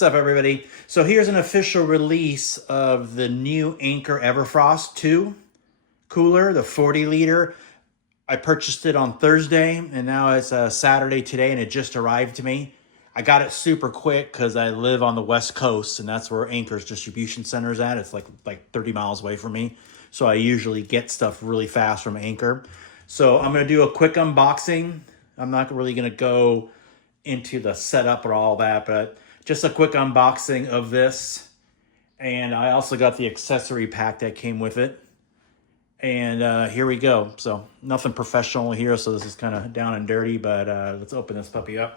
What's up, everybody? So here's an official release of the new Anker Everfrost 2 cooler, the 40 liter. I purchased it on Thursday, and now it's Saturday today, and it just arrived to me. I got it super quick because I live on the West Coast, and that's where Anker's distribution center is at. It's like 30 miles away from me, so I usually get stuff really fast from Anker. So I'm going to do a quick unboxing. I'm not really going to go into the setup or all that, but just a quick unboxing of this. And I also got the accessory pack that came with it. And here we go. So nothing professional here, so this is kind of down and dirty, but let's open this puppy up.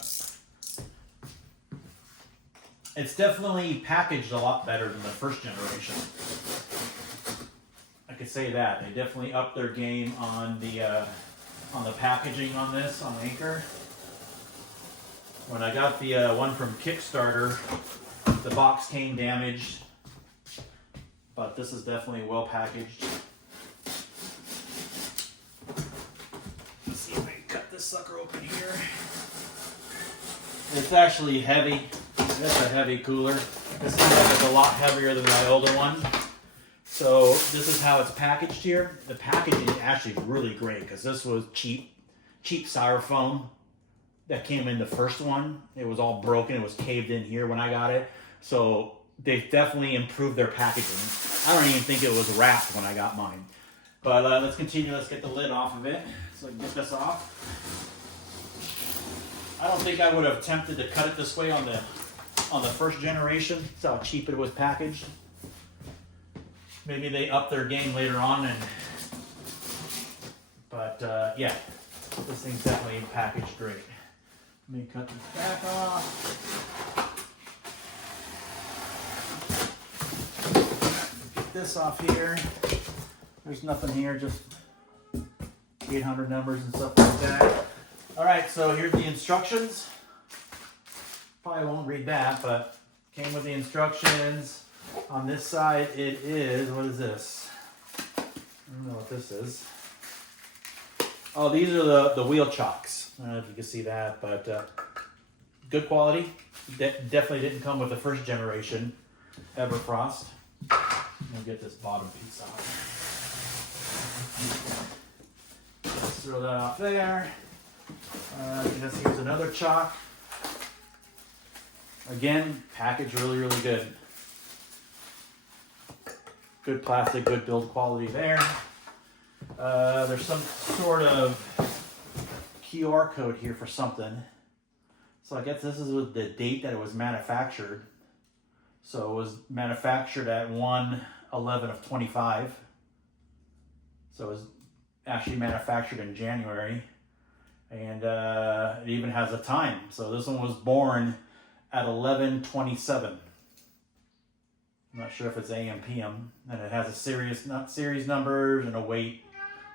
It's definitely packaged a lot better than the first generation. I could say that. They definitely upped their game on the packaging on this, on Anker. When I got the one from Kickstarter, the box came damaged, but this is definitely well packaged. Let's see if I can cut this sucker open here. It's actually heavy. It's a heavy cooler. This is a lot heavier than my older one. So this is how it's packaged here. The packaging is actually really great because this was cheap styrofoam that came in the first one. It was all broken. It was caved in here when I got it. So they've definitely improved their packaging. I don't even think it was wrapped when I got mine. But let's continue. Let's get the lid off of it so I can get this off. I don't think I would have attempted to cut it this way on the first generation. That's how cheap it was packaged. Maybe they upped their game later on, but yeah, this thing's definitely packaged great. Let me cut this back off. Get this off here. There's nothing here, just 800 numbers and stuff like that. All right, so here's the instructions. Probably won't read that, but came with the instructions. On this side, it is, what is this? I don't know what this is. Oh, these are the wheel chocks. I don't know if you can see that, but good quality. Definitely didn't come with the first generation Everfrost. I'm gonna get this bottom piece off. Let's throw that off there. Here's another chock. Again, packaged really, really good. Good plastic, good build quality there. There's some sort of QR code here for something. So I guess this is with the date that it was manufactured. So it was manufactured at 1/11/25. So it was actually manufactured in January. And it even has a time. So this one was born at 11/27. I'm not sure if it's AM, PM, and it has a series numbers and a weight,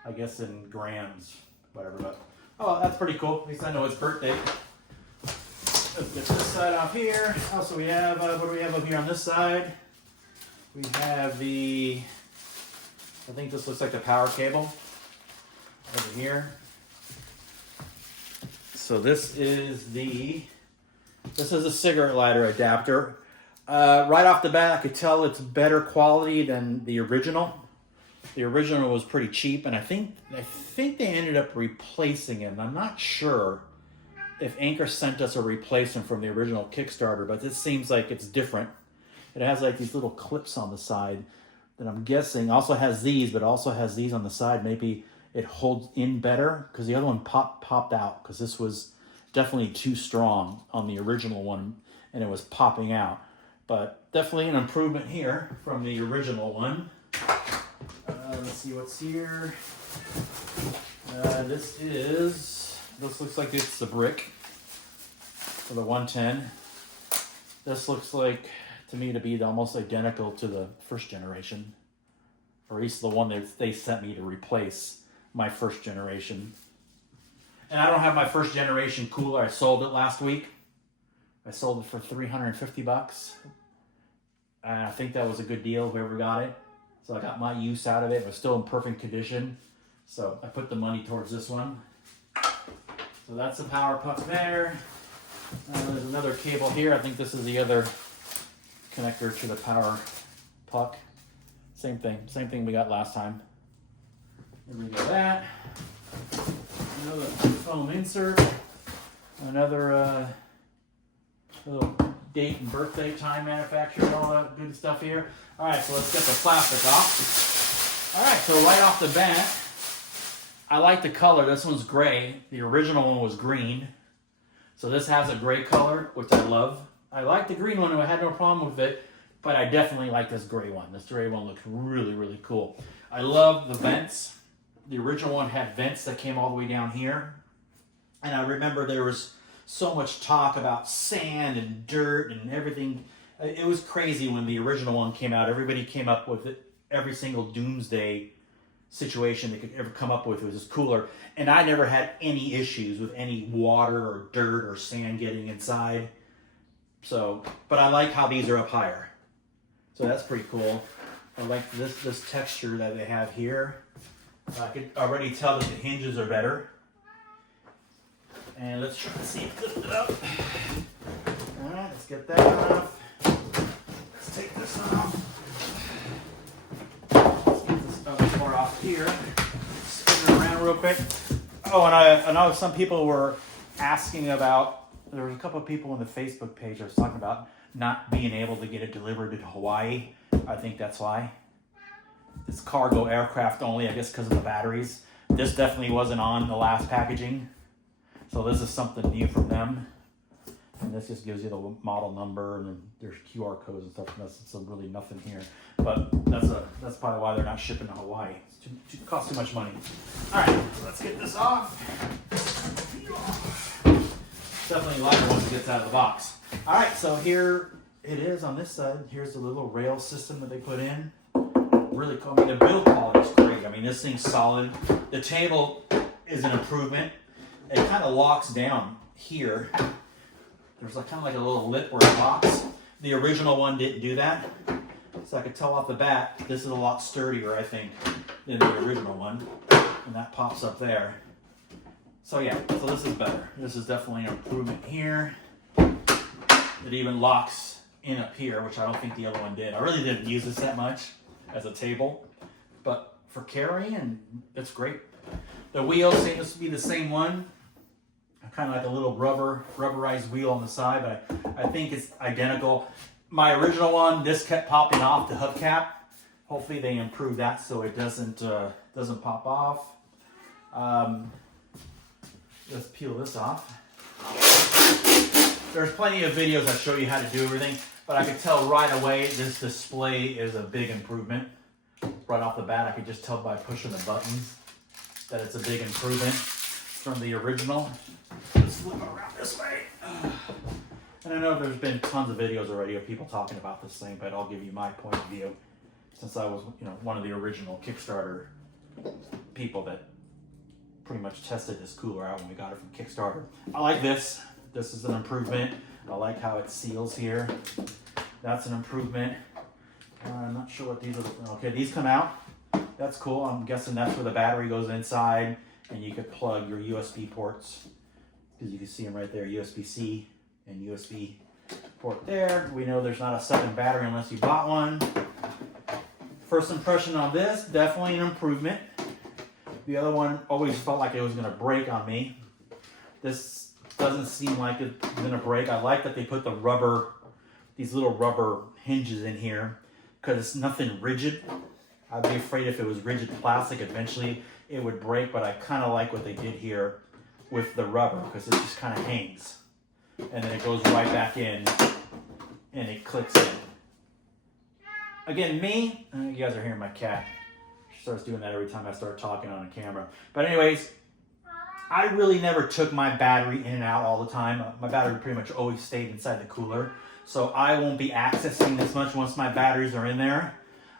I guess in grams, whatever. But oh, that's pretty cool. At least I know it's birthday. Let's get this side off here. Also, we have what do we have up here on this side? We have the, I think this looks like the power cable over here. So this is a cigarette lighter adapter. Right off the bat, I could tell it's better quality than the original. The original was pretty cheap, and I think they ended up replacing it. And I'm not sure if Anker sent us a replacement from the original Kickstarter, but this seems like it's different. It has like these little clips on the side that I'm guessing also has these, but also has these on the side. Maybe it holds in better because the other one popped out because this was definitely too strong on the original one, and it was popping out. But definitely an improvement here from the original one. Let's see what's here. This looks like it's the brick for the 110. This looks like, to me, to be almost identical to the first generation. Or at least the one that they sent me to replace my first generation. And I don't have my first generation cooler. I sold it last week. I sold it for $350. And I think that was a good deal, whoever got it. So I got my use out of it. It was still in perfect condition. So I put the money towards this one. So that's the power puck there. There's another cable here. I think this is the other connector to the power puck. Same thing we got last time. There we go, that. Another foam insert. Another little date and birthday time manufacturer and all that good stuff here. All right, so let's get the plastic off. All right, so right off the bat, I like the color. This one's gray. The original one was green. So this has a gray color, which I love. I like the green one, and I had no problem with it, but I definitely like this gray one. This gray one looks really, really cool. I love the vents. The original one had vents that came all the way down here. And I remember there was so much talk about sand and dirt and everything. It was crazy when the original one came out. Everybody came up with it. Every single doomsday situation they could ever come up with was this cooler. And I never had any issues with any water or dirt or sand getting inside. So, but I like how these are up higher. So that's pretty cool. I like this texture that they have here. I could already tell that the hinges are better. And let's try to see it lift it up. All right, let's get that off. Let's take this off. Let's get this other part off here. Spin it around real quick. Oh, and I know some people were asking about, there was a couple of people on the Facebook page I was talking about not being able to get it delivered to Hawaii. I think that's why. It's cargo aircraft only, I guess because of the batteries. This definitely wasn't on the last packaging. So this is something new from them. And this just gives you the model number, and then there's QR codes and stuff. And that's really nothing here. But that's probably why they're not shipping to Hawaii. It costs too much money. All right, so let's get this off. Definitely lighter once it gets out of the box. All right, so here it is on this side. Here's the little rail system that they put in. Really cool. I mean, the build quality is great. I mean, this thing's solid. The table is an improvement. It kind of locks down here. There's kind of like a little lip where it locks. The original one didn't do that. So I could tell off the bat, this is a lot sturdier, I think, than the original one. And that pops up there. So yeah, so this is better. This is definitely an improvement here. It even locks in up here, which I don't think the other one did. I really didn't use this that much as a table, but for carrying, it's great. The wheel seems to be the same one. Kind of like a little rubberized wheel on the side, but I think it's identical. My original one, this kept popping off the hubcap. Hopefully they improved that so it doesn't pop off. Let's peel this off. There's plenty of videos that show you how to do everything, but I could tell right away this display is a big improvement. Right off the bat, I could just tell by pushing the buttons that it's a big improvement from the original. Let's flip around this way. And I know there's been tons of videos already of people talking about this thing, but I'll give you my point of view since I was, one of the original Kickstarter people that pretty much tested this cooler out when we got it from Kickstarter. I like this. This is an improvement. I like how it seals here. That's an improvement. I'm not sure what these are. Okay, these come out. That's cool. I'm guessing that's where the battery goes inside, and you could plug your USB ports, because you can see them right there, USB-C and USB port there. We know there's not a second battery unless you bought one. First impression on this, definitely an improvement. The other one always felt like it was gonna break on me. This doesn't seem like it's gonna break. I like that they put these little rubber hinges in here, because it's nothing rigid. I'd be afraid if it was rigid plastic, eventually it would break, but I kind of like what they did here with the rubber, because it just kind of hangs. And then it goes right back in, and it clicks in. Again, you guys are hearing my cat. She starts doing that every time I start talking on a camera. But anyways, I really never took my battery in and out all the time. My battery pretty much always stayed inside the cooler. So I won't be accessing this much once my batteries are in there.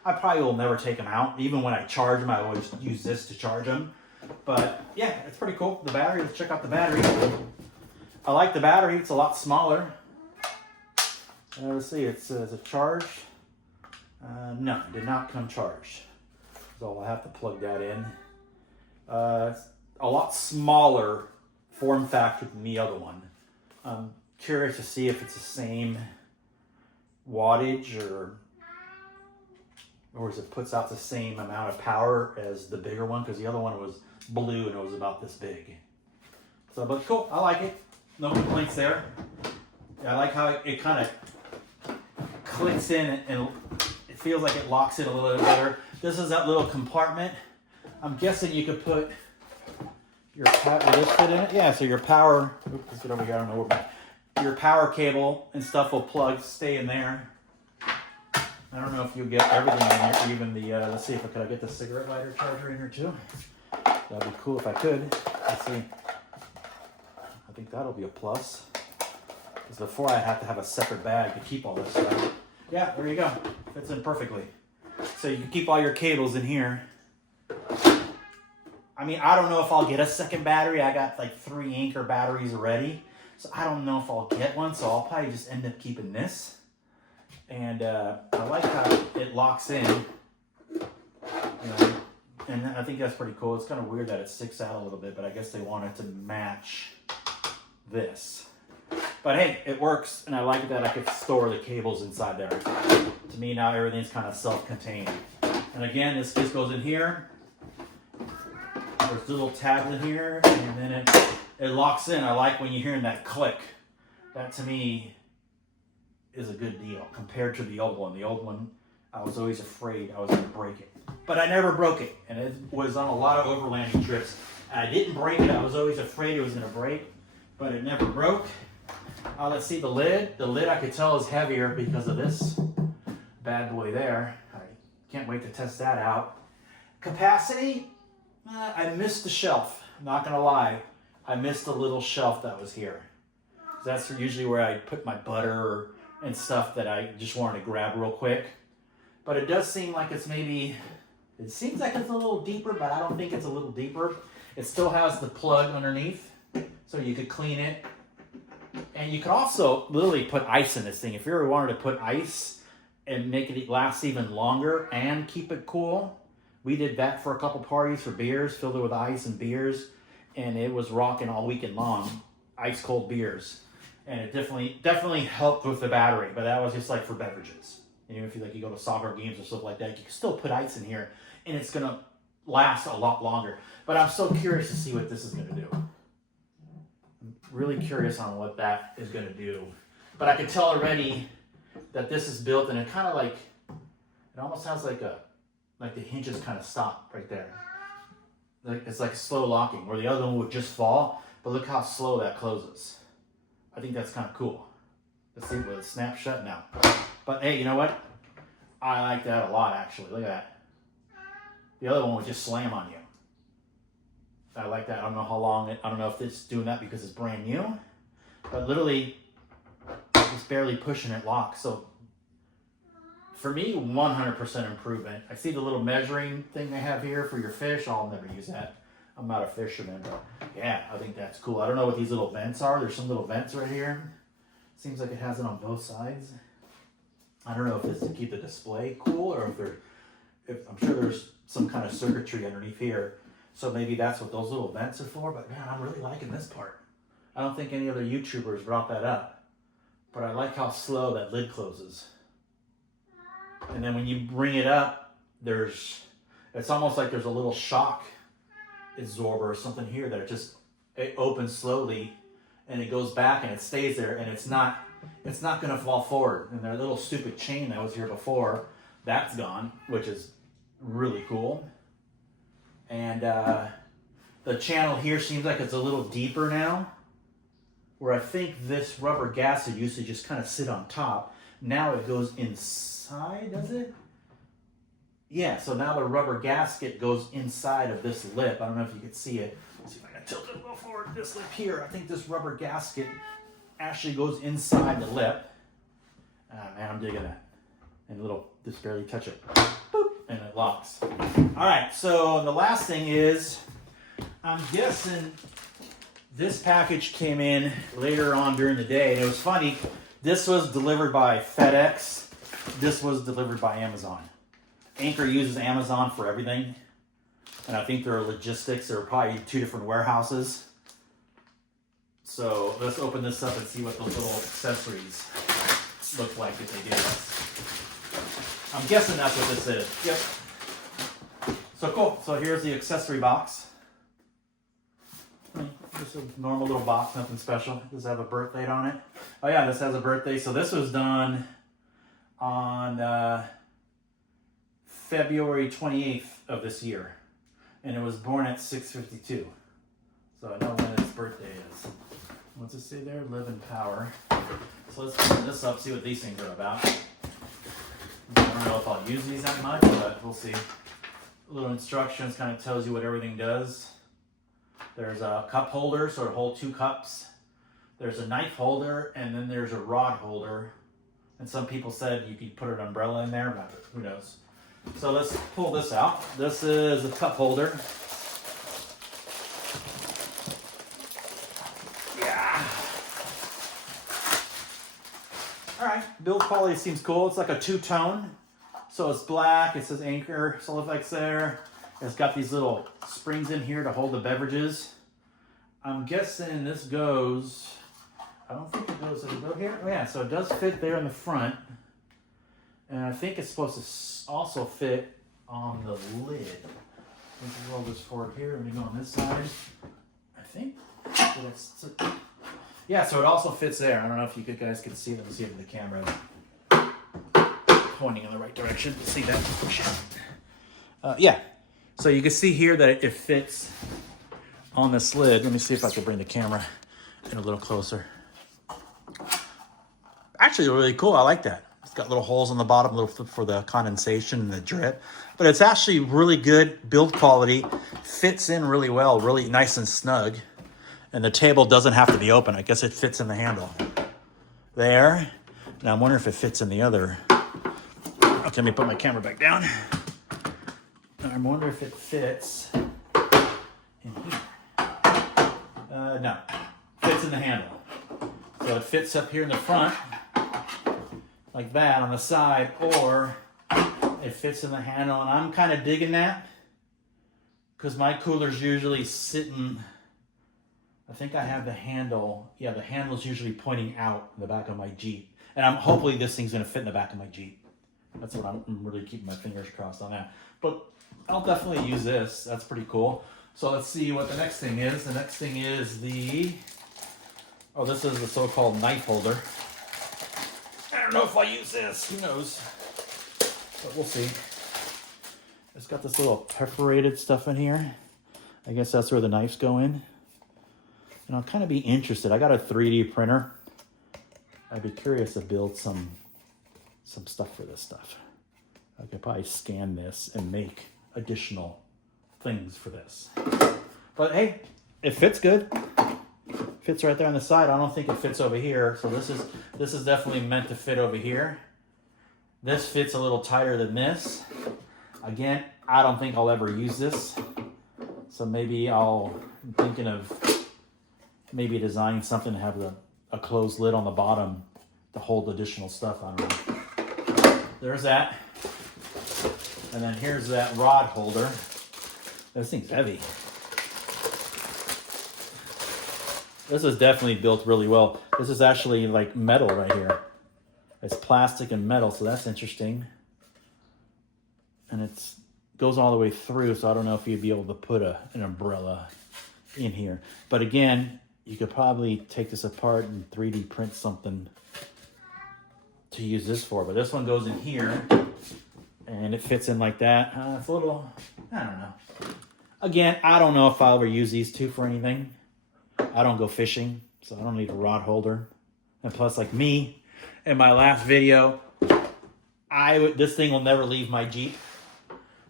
I probably will never take them out. Even when I charge them, I always use this to charge them. But yeah, it's pretty cool. The battery, let's check out the battery. I like the battery. It's a lot smaller. Let's see, is it charged? No, it did not come charged. So I'll have to plug that in. It's a lot smaller form factor than the other one. I'm curious to see if it's the same wattage or as it puts out the same amount of power as the bigger one, because the other one was blue and it was about this big. So, but cool, I like it. No complaints there. I like how it kind of clicks in and it feels like it locks in a little bit better. This is that little compartment. I'm guessing you could put your power, will this fit in it? Yeah, so your power, oops, let's get over here, I don't know where your power cable and stuff will stay in there. I don't know if you'll get everything in there, even the, let's see if I could get the cigarette lighter charger in here too. That'd be cool if I could. Let's see. I think that'll be a plus. Because before I have to have a separate bag to keep all this stuff. Yeah, there you go. Fits in perfectly. So you can keep all your cables in here. I mean, I don't know if I'll get a second battery. I got like 3 Anker batteries already. So I don't know if I'll get one. So I'll probably just end up keeping this. And I like how it locks in, you know, and I think that's pretty cool. It's kind of weird that it sticks out a little bit, but I guess they wanted to match this. But hey, it works, and I like that I could store the cables inside there. To me now, everything's kind of self-contained. And again, this just goes in here. There's a little tab in here, and then it locks in. I like when you're hearing that click. That to me is a good deal compared to the old one. The old one, I was always afraid I was going to break it. But I never broke it, and it was on a lot of overlanding trips. I didn't break it. I was always afraid it was going to break, but it never broke. Let's see the lid. The lid I could tell is heavier because of this bad boy there. I can't wait to test that out. Capacity, I missed the shelf. I'm not going to lie. I missed the little shelf that was here. That's usually where I put my butter and stuff that I just wanted to grab real quick. But it does seem like it's maybe, it seems like it's a little deeper, but I don't think it's a little deeper. It still has the plug underneath, so you could clean it. And you could also literally put ice in this thing. If you ever wanted to put ice and make it last even longer and keep it cool, we did that for a couple parties for beers, filled it with ice and beers, and it was rocking all weekend long, ice cold beers. And it definitely helped with the battery, but that was just like for beverages. And even if you go to soccer games or stuff like that, you can still put ice in here, and it's gonna last a lot longer. But I'm so curious to see what this is gonna do. I'm really curious on what that is gonna do. But I can tell already that this is built, and it kind of like, it almost has like the hinges kind of stop right there. It's like slow locking, where the other one would just fall, but look how slow that closes. I think that's kind of cool. Let's see, will it snap shut now? But hey, you know what? I like that a lot, actually. Look at that. The other one would just slam on you. I like that. I don't know how long, I don't know if it's doing that because it's brand new, but literally, it's barely pushing it lock. So for me, 100% improvement. I see the little measuring thing they have here for your fish. I'll never use that. I'm not a fisherman, but yeah, I think that's cool. I don't know what these little vents are. There's some little vents right here. Seems like it has it on both sides. I don't know if it's to keep the display cool or if I'm sure there's some kind of circuitry underneath here. So maybe that's what those little vents are for. But man, I'm really liking this part. I don't think any other YouTubers brought that up. But I like how slow that lid closes. And then when you bring it up, it's almost like there's a little shock absorber or something here that it opens slowly and it goes back and it stays there, and it's not going to fall forward. And their little stupid chain that was here before, that's gone, which is really cool. And the channel here seems like it's a little deeper now, where I think this rubber gasket used to just kind of sit on top. Now it goes inside, does it? Yeah, so now the rubber gasket goes inside of this lip. I don't know if you can see it. Let's see if I can tilt it a little forward. This lip here, I think this rubber gasket actually goes inside the lip. Man, I'm digging that. And a little, just barely touch it. Boop, and it locks. All right, so the last thing is, I'm guessing this package came in later on during the day. And it was funny. This was delivered by FedEx. This was delivered by Amazon. Anker uses Amazon for everything, and I think there are logistics. There are probably 2 different warehouses. So let's open this up and see what those little accessories look like if they do this. I'm guessing that's what this is. Yep. So cool. So here's the accessory box. Just a normal little box, nothing special. Does it have a birth date on it? Oh yeah, this has a birthday. So this was done on February 28th of this year. And it was born at 6:52. So I know when its birthday is. What's it say there? Live in power. So let's open this up, see what these things are about. I don't know if I'll use these that much, but we'll see. Little instructions kind of tells you what everything does. There's a cup holder, so to hold 2 cups. There's a knife holder, and then there's a rod holder. And some people said you could put an umbrella in there, but who knows. So let's pull this out. This is a cup holder. Yeah. All right, build quality seems cool. It's like a 2-tone. So it's black, it says Anker Everfrost there. It's got these little springs in here to hold the beverages. I'm guessing this goes, I don't think it goes, does it go here? Oh yeah, so it does fit there in the front. And I think it's supposed to also fit on the lid. Let's roll this forward here. Let me go on this side. I think. Yeah, so it also fits there. I don't know if you guys can see. Let me see it in the camera. Pointing in the right direction. See that? Yeah. So you can see here that it fits on this lid. Let me see if I can bring the camera in a little closer. Actually, really cool. I like that. It's got little holes on the bottom, little for the condensation and the drip. But it's actually really good build quality. Fits in really well, really nice and snug. And the table doesn't have to be open. I guess it fits in the handle. There. Now I'm wondering if it fits in the other. Okay, let me put my camera back down. I'm wondering if it fits in here. No, fits in the handle. So it fits up here in the front, like that on the side, or it fits in the handle. And I'm kind of digging that because my cooler's usually sitting, I think I have the handle. Yeah, the handle's usually pointing out in the back of my Jeep. And hopefully this thing's going to fit in the back of my Jeep. That's what I'm really keeping my fingers crossed on that. But I'll definitely use this. That's pretty cool. So let's see what the next thing is. The next thing is this is the so-called knife holder. I don't know if I'll use this. Who knows? But we'll see. It's got this little perforated stuff in here. I guess that's where the knives go in. And I'll kind of be interested. I got a 3D printer. I'd be curious to build some stuff for this stuff. I could probably scan this and make additional things for this. But hey, it fits good. Fits right there on the side. I don't think it fits over here. So this is definitely meant to fit over here. This fits a little tighter than this. Again, I don't think I'll ever use this. So maybe I'm thinking of maybe designing something to have a closed lid on the bottom to hold additional stuff. I don't know. There's that. And then here's that rod holder. This thing's heavy. This is definitely built really well. This is actually like metal right here. It's plastic and metal, so that's interesting. And it goes all the way through, so I don't know if you'd be able to put an umbrella in here. But again, you could probably take this apart and 3D print something to use this for. But this one goes in here, and it fits in like that. It's a little, I don't know. Again, I don't know if I'll ever use these two for anything. I don't go fishing, so I don't need a rod holder. And plus, like me, in my last video, this thing will never leave my Jeep.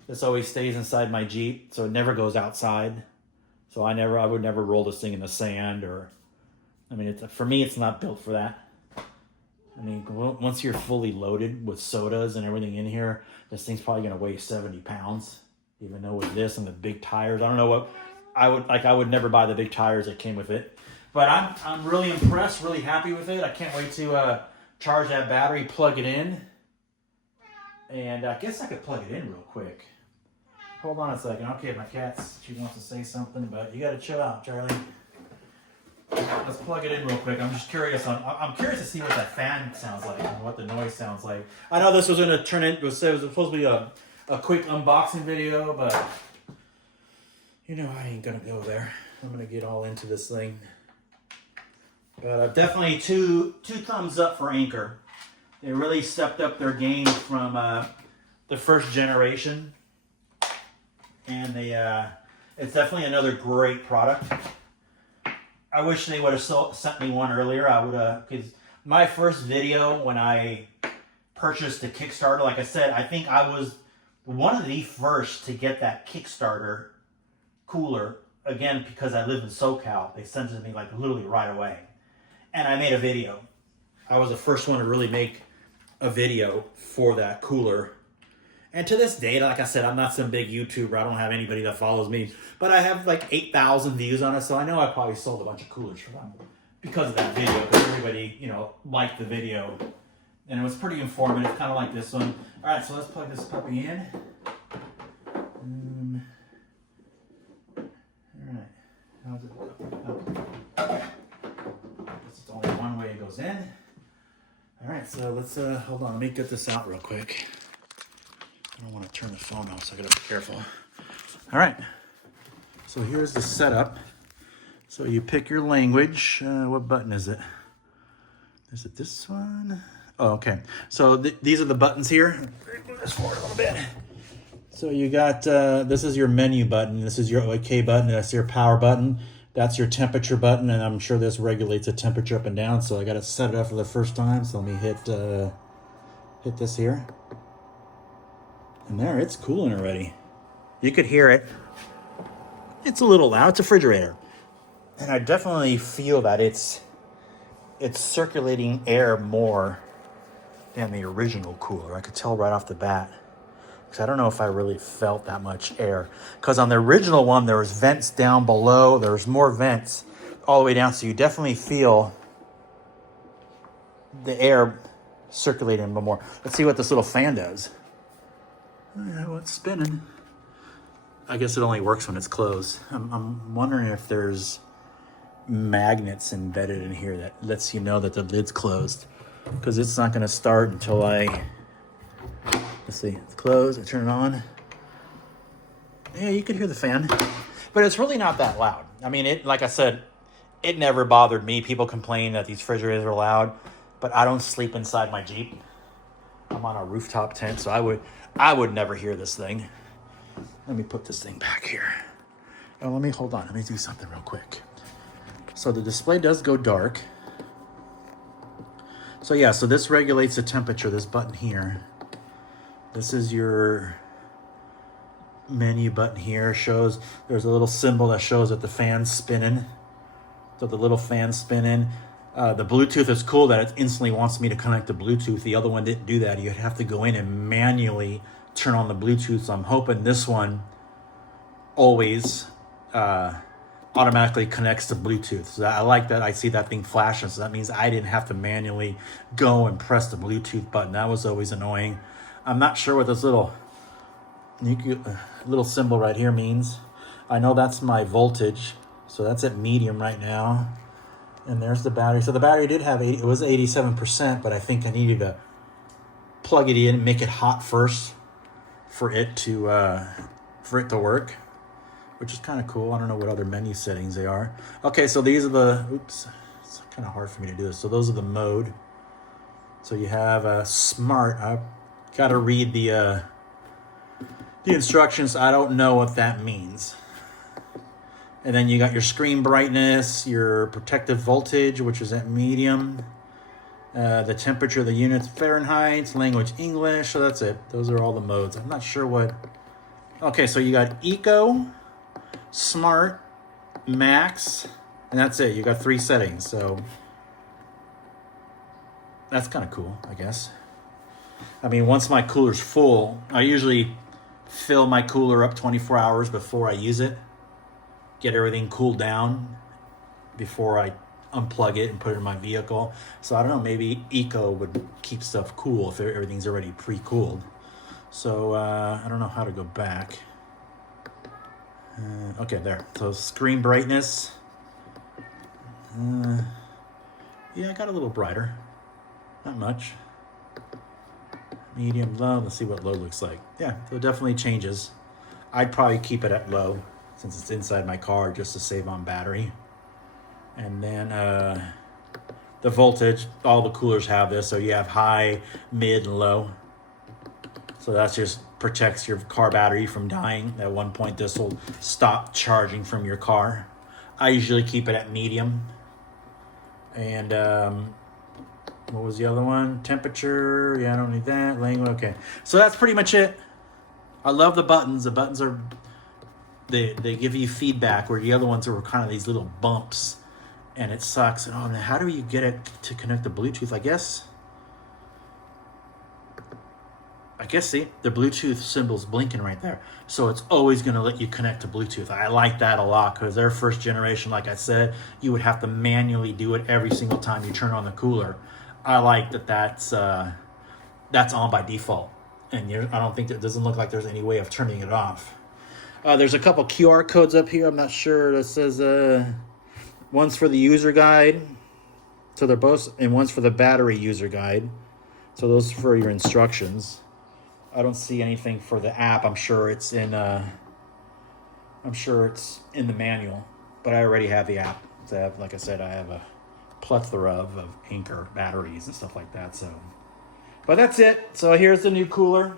This always stays inside my Jeep, so it never goes outside. So I would never roll this thing in the sand for me, it's not built for that. I mean, once you're fully loaded with sodas and everything in here, this thing's probably going to weigh 70 pounds. Even though with this and the big tires, I don't know what, I would never buy the big tires that came with it. But I'm really impressed, really happy with it. I can't wait to charge that battery, plug it in. And I guess I could plug it in real quick. Hold on a second. Okay, my she wants to say something, but you got to chill out, Charlie. let's plug it in real quick. I'm just curious I'm curious to see what that fan sounds like and what the noise sounds like. I know this was going to turn into, it was supposed to be a quick unboxing video, but you know I ain't going to go there. I'm going to get all into this thing. But definitely two thumbs up for Anker. They really stepped up their game from the first generation, and it's definitely another great product. I wish they would have sent me one earlier. I would have, because my first video when I purchased the Kickstarter, like I said, I think I was one of the first to get that Kickstarter cooler. Again, because I live in SoCal, they sent it to me like literally right away. And I made a video. I was the first one to really make a video for that cooler. And to this day, like I said, I'm not some big YouTuber. I don't have anybody that follows me. But I have like 8,000 views on it, so I know I probably sold a bunch of coolers for them because of that video. Because everybody, you know, liked the video. And it was pretty informative, kind of like this one. All right, so let's plug this puppy in. All right. How's it go? Okay. It's only one way it goes in. All right, so let's, hold on. Let me get this out real quick. I don't want to turn the phone off, so I gotta be careful. All right, so here's the setup. So you pick your language. What button is it? Is it this one? Oh, okay. So these are the buttons here. Move this forward a little bit. So you got, this is your menu button. This is your OK button. That's your power button. That's your temperature button, and I'm sure this regulates the temperature up and down. So I got to set it up for the first time. So let me hit this here. And there, it's cooling already. You could hear it. It's a little loud. It's a refrigerator. And I definitely feel that it's circulating air more than the original cooler. I could tell right off the bat. Because I don't know if I really felt that much air. Because on the original one, there was vents down below. There was more vents all the way down. So you definitely feel the air circulating a bit more. Let's see what this little fan does. Oh, yeah, well, it's spinning. I guess it only works when it's closed. I'm wondering if there's magnets embedded in here that lets you know that the lid's closed. Because it's not going to start until let's see, it's closed, I turn it on. Yeah, you can hear the fan. But it's really not that loud. I mean, like I said, it never bothered me. People complain that these refrigerators are loud, but I don't sleep inside my Jeep. I'm on a rooftop tent, so I would never hear this thing. Let me put this thing back here. Oh, hold on. Let me do something real quick. So the display does go dark. So yeah, so this regulates the temperature, this button here. This is your menu button here. Shows, there's a little symbol that shows that the fan's spinning. So the little fan's spinning. The Bluetooth is cool that it instantly wants me to connect to Bluetooth. The other one didn't do that. You'd have to go in and manually turn on the Bluetooth. So I'm hoping this one always automatically connects to Bluetooth. So I like that. I see that thing flashing. So that means I didn't have to manually go and press the Bluetooth button. That was always annoying. I'm not sure what this little symbol right here means. I know that's my voltage. So that's at medium right now. And there's the battery. So the battery did have, it was 87%, but I think I needed to plug it in and make it hot first for it to work, which is kind of cool. I don't know what other menu settings they are. Okay, so these are the, oops, it's kind of hard for me to do this. So those are the mode. So you have smart. I've got to read the instructions. I don't know what that means. And then you got your screen brightness, your protective voltage, which is at medium, the temperature of the units, Fahrenheit, language English. So that's it. Those are all the modes. I'm not sure what. Okay, so you got Eco, Smart, Max, and that's it. You got 3 settings. So that's kind of cool, I guess. I mean, once my cooler's full, I usually fill my cooler up 24 hours before I use it. Get everything cooled down before I unplug it and put it in my vehicle. So I don't know, maybe Eco would keep stuff cool if everything's already pre-cooled. So I don't know how to go back. Okay, there. So screen brightness. Yeah, I got a little brighter. Not much. Medium, low. Let's see what low looks like. Yeah, so it definitely changes. I'd probably keep it at low since it's inside my car just to save on battery. And then the voltage, all the coolers have this. So you have high, mid, and low. So that just protects your car battery from dying. At one point, this will stop charging from your car. I usually keep it at medium. And what was the other one? Temperature. Yeah, I don't need that. Language. Okay. So that's pretty much it. I love the buttons. The buttons are, they give you feedback, where the other ones were kind of these little bumps. And it sucks. And, oh, man, how do you get it to connect to Bluetooth? I guess, see, the Bluetooth symbol's blinking right there. So it's always going to let you connect to Bluetooth. I like that a lot because their first generation, like I said, you would have to manually do it every single time you turn on the cooler. I like that that's on by default. And I don't think it doesn't look like there's any way of turning it off. There's a couple QR codes up here. I'm not sure. It says one's for the user guide. So they're both, and one's for the battery user guide. So those are for your instructions. I don't see anything for the app. I'm sure it's in the manual, but I already have the app. So like I said, I have a plethora of Anker batteries and stuff like that. So, but that's it. So here's the new cooler.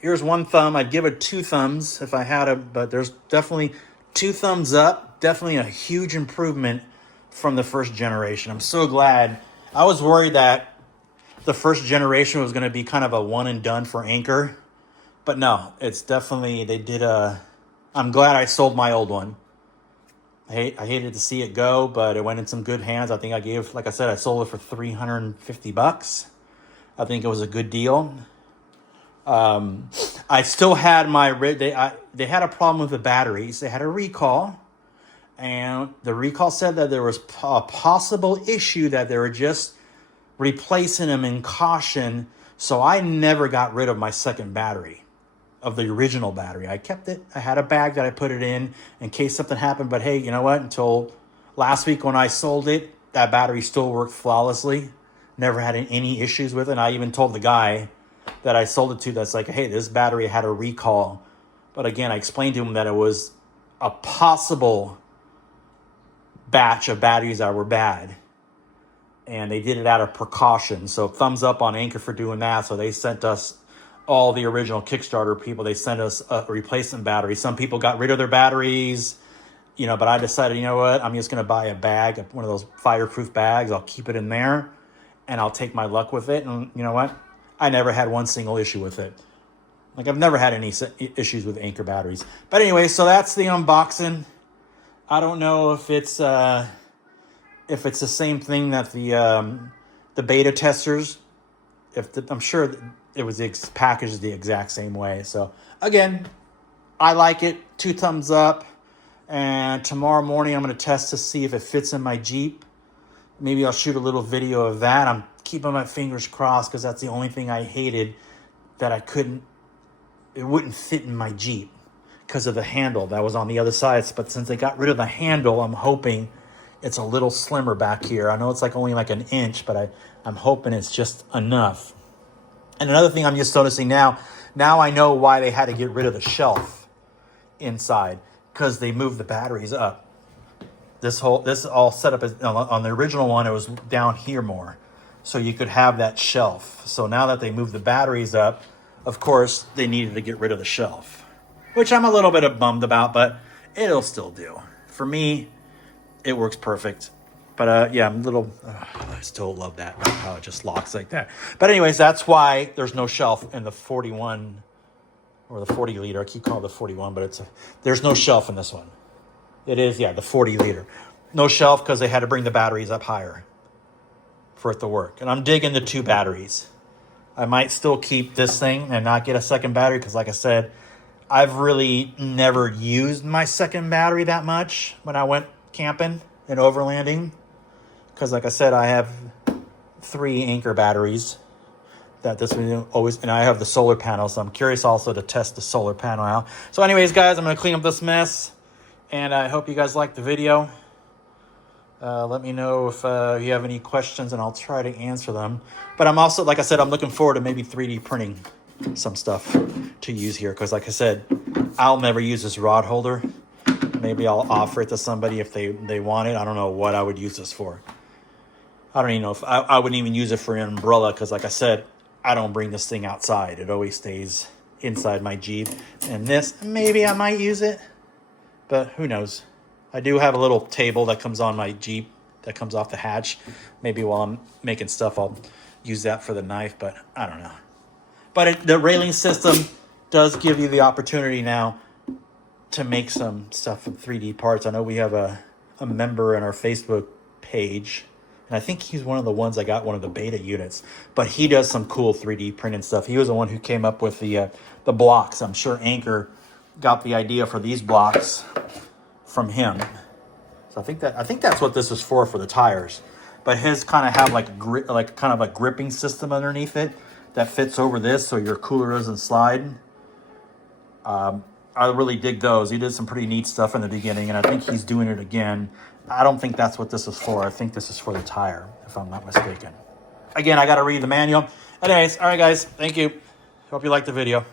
Here's one thumb. I'd give it 2 thumbs if I had it, but there's definitely 2 thumbs up. Definitely a huge improvement from the first generation. I'm so glad. I was worried that the first generation was going to be kind of a one and done for Anker, but no, it's definitely, they did I'm glad I sold my old one. I hated to see it go, but it went in some good hands. I think like I said, I sold it for $350. I think it was a good deal. I still had they had a problem with the batteries. They had a recall, and the recall said that there was a possible issue that they were just replacing them in caution. So I never got rid of my second battery of the original battery. I kept it. I had a bag that I put it in case something happened. But hey, you know what? Until last week when I sold it, that battery still worked flawlessly. Never had any issues with it. And I even told the guy that I sold it to, that's like, hey, this battery had a recall. But again, I explained to him that it was a possible batch of batteries that were bad. And they did it out of precaution. So thumbs up on Anker for doing that. So they sent us, all the original Kickstarter people, they sent us a replacement battery. Some people got rid of their batteries, but I decided, you know what? I'm just going to buy a bag, one of those fireproof bags. I'll keep it in there and I'll take my luck with it. And you know what? I never had one single issue with it. Like, I've never had any issues with Anker batteries. But anyway, so that's the unboxing. I don't know if it's the same thing that the beta testers, I'm sure it was packaged the exact same way. So again, I like it. 2 thumbs up. And tomorrow morning I'm going to test to see if it fits in my Jeep. Maybe I'll shoot a little video of that. I'm keeping my fingers crossed because that's the only thing I hated, that it wouldn't fit in my Jeep because of the handle that was on the other side. But since they got rid of the handle, I'm hoping it's a little slimmer back here. I know it's only like an inch, but I'm hoping it's just enough. And another thing I'm just noticing now I know why they had to get rid of the shelf inside, because they moved the batteries up. This all set up on the original one, it was down here more. So you could have that shelf. So now that they moved the batteries up, of course, they needed to get rid of the shelf, which I'm a little bit bummed about, but it'll still do. For me, it works perfect. But yeah, I still love that, how it just locks like that. But anyways, that's why there's no shelf in the 41 or the 40 liter. I keep calling it the 41, but there's no shelf in this one. It is, the 40 liter. No shelf because they had to bring the batteries up higher for it to work. And I'm digging the 2 batteries. I might still keep this thing and not get a second battery because, like I said, I've really never used my second battery that much when I went camping and overlanding. Because, like I said, I have 3 Anker batteries that this one always, and I have the solar panel, so I'm curious also to test the solar panel out. So anyways, guys, I'm going to clean up this mess, and I hope you guys liked the video. Let me know if you have any questions, and I'll try to answer them. But I'm also, like I said, I'm looking forward to maybe 3D printing some stuff to use here, because like I said, I'll never use this rod holder. Maybe I'll offer it to somebody if they want it. I don't know what I would use this for. I don't even know if I wouldn't even use it for an umbrella, because like I said, I don't bring this thing outside. It always stays inside my Jeep. And this, maybe I might use it, but who knows. I do have a little table that comes on my Jeep that comes off the hatch. Maybe while I'm making stuff, I'll use that for the knife, but I don't know. But the railing system does give you the opportunity now to make some stuff from 3D parts. I know we have a member in our Facebook page, and I think he's one of the ones I got one of the beta units, but he does some cool 3D printing stuff. He was the one who came up with the blocks. I'm sure Anker got the idea for these blocks from him. So I think that's what this is for the tires. But his kind of have like kind of a gripping system underneath it that fits over this, so your cooler doesn't slide. I really dig those. He did some pretty neat stuff in the beginning, and I think he's doing it again. I don't think that's what this is for. I think this is for the tire, if I'm not mistaken. Again, I got to read the manual. Anyways, all right, guys. Thank you. Hope you liked the video.